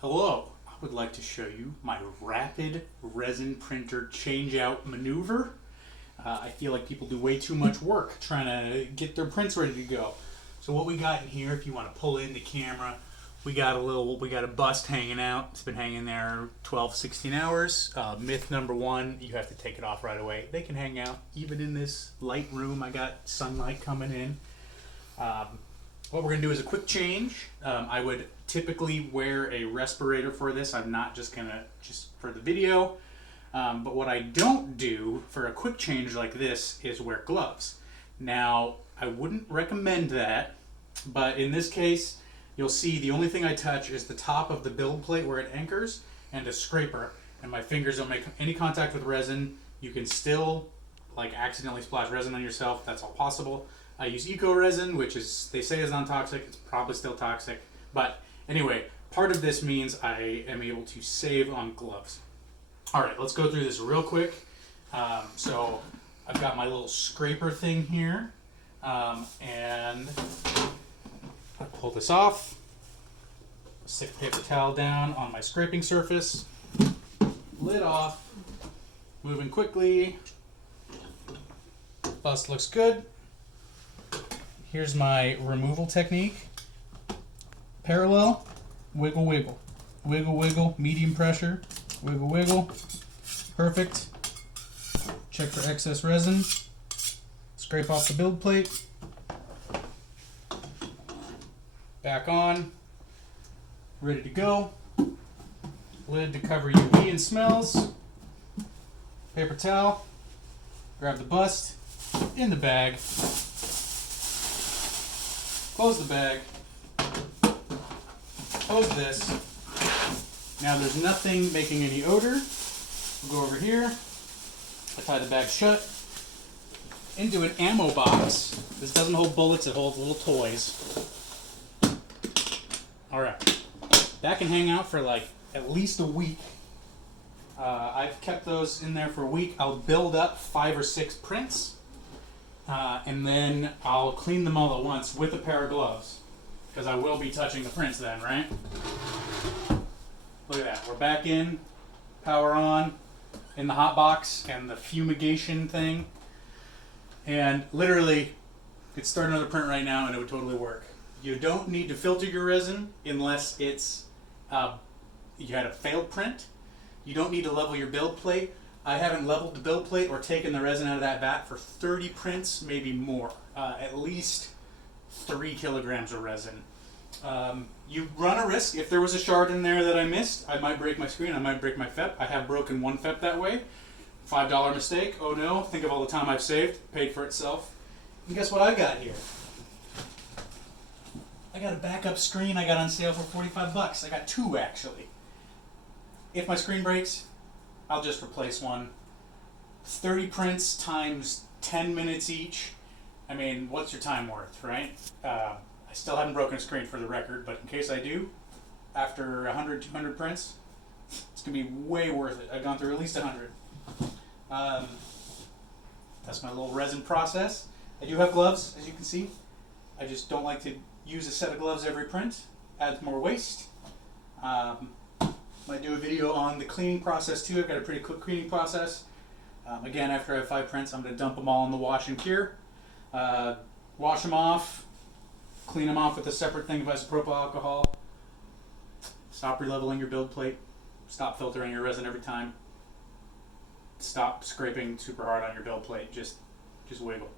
Hello, I would like to show you my rapid resin printer change out maneuver. I feel like people do way too much work trying to get their prints ready to go. So what we got in here, if you want to pull in the camera, we got a bust hanging out. It's been hanging there 12, 16 hours. Myth number one, you have to take it off right away. They can hang out even in this light room. I got sunlight coming in. What we're going to do is a quick change. I would typically wear a respirator for this. I'm not just going to, just for the video. But what I don't do for a quick change like this is wear gloves. Now, I wouldn't recommend that, but in this case, you'll see the only thing I touch is the top of the build plate where it anchors and a scraper. And my fingers don't make any contact with resin. You can still like accidentally splash resin on yourself. That's all possible. I use eco resin, which is, they say is non-toxic. It's probably still toxic. But anyway, part of this means I am able to save on gloves. All right, let's go through this real quick. So I've got my little scraper thing here. And I pull this off. Stick the paper towel down on my scraping surface. Lid off. Moving quickly. Bust looks good. Here's my removal technique. Parallel, wiggle, wiggle. Wiggle, wiggle, medium pressure. Wiggle, wiggle. Perfect. Check for excess resin. Scrape off the build plate. Back on. Ready to go. Lid to cover UV and smells. Paper towel. Grab the bust. In the bag. Close the bag. Close this. Now there's nothing making any odor. We'll go over here. I tie the bag shut. Into an ammo box. This doesn't hold bullets, it holds little toys. Alright. That can hang out for like at least a week. I've kept those in there for a week. I'll build up 5 or 6 prints. And then I'll clean them all at once with a pair of gloves. Because I will be touching the prints then, right? Look at that. We're back in. Power on. In the hot box and the fumigation thing. And literally, could start another print right now and it would totally work. You don't need to filter your resin unless it's you had a failed print. You don't need to level your build plate. I haven't leveled the build plate or taken the resin out of that vat for 30 prints, maybe more. At least 3 kilograms of resin. You run a risk. If there was a shard in there that I missed, I might break my screen, I might break my FEP. I have broken one FEP that way. $5 mistake. Oh no, think of all the time I've saved. Paid for itself. And guess what I got here? I got a backup screen I got on sale for 45 bucks. I got 2 actually. If my screen breaks, I'll just replace one. 30 prints times 10 minutes each. I mean, what's your time worth, right? I still haven't broken a screen for the record, but in case I do, after 100, 200 prints, it's going to be way worth it. I've gone through at least 100. That's my little resin process. I do have gloves, as you can see. I just don't like to use a set of gloves every print. Adds more waste. Might do a video on the cleaning process too. I've got a pretty quick cleaning process. Again, after I have 5 prints, I'm going to dump them all in the wash and cure. Wash them off. Clean them off with a separate thing of isopropyl alcohol. Stop releveling your build plate. Stop filtering your resin every time. Stop scraping super hard on your build plate. Just wiggle.